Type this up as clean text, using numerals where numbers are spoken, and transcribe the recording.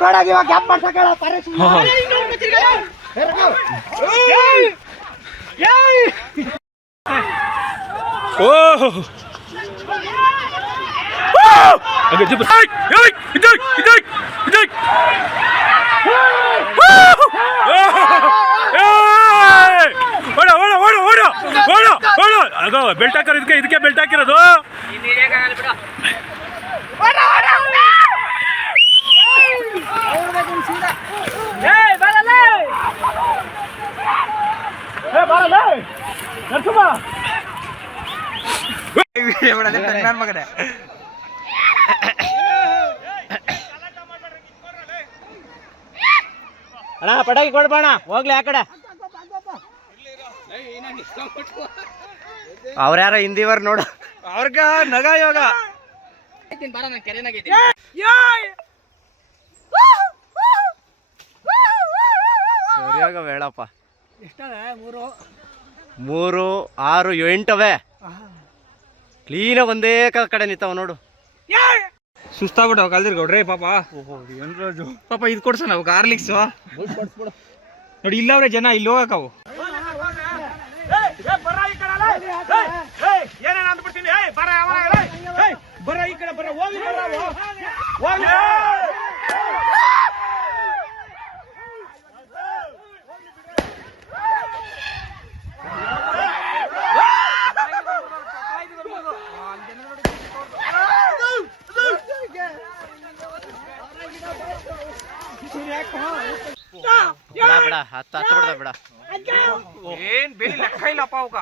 ರೋಡಾಗಿ ಇವಾಗ gap ಮಾಡ್ಸಕ್ಕೆ belt ಹಾಕಿರೋ ಇದಕ್ಕೆ ಬೆಲ್ಟ್ ಹಾಕಿರೋದು. ಮಗನೇ ಅಣ್ಣ ಪಟಾಕಿ ಕೊಡ್ಬೋಣ ಹೋಗ್ಲಿ ಆ ಕಡೆ. ಅವ್ರ್ಯಾರ ಹಿಂದಿವರ್ ನೋಡು, ಅವ್ರಗ ನಗ ಯೋಗ ಸರಿಯಾಗ ಹೇಳಪ್ಪ. 3, 6, 8 ಕ್ಲೀನ ಒಂದೇ ಕಡೆ ನಿಂತಾವ ನೋಡು. ಸುಸ್ತಾಗ್ಬಿಟ್ಟವ ಕಲ್ದಿರ್ ಗೌಡ್ರೆ ಪಾಪ. ಪಾಪ ಇದು ಕೊಡ್ಸ ನಾವು ಹಾರ್ಲಿಕ್ಸ್ ನೋಡಿ. ಇಲ್ಲ ಅವ್ರೆ ಜನ ಇಲ್ಲಿ ಹೋಗಕ್ಕವು. ಬಿಡ ಹತ್ತ ಬಿಡ ಬಿಡ ಏನ್ ಬೇಲಿ ಲೆಕ್ಕ ಇಲ್ಲಪ್ಪ ಅವಕ.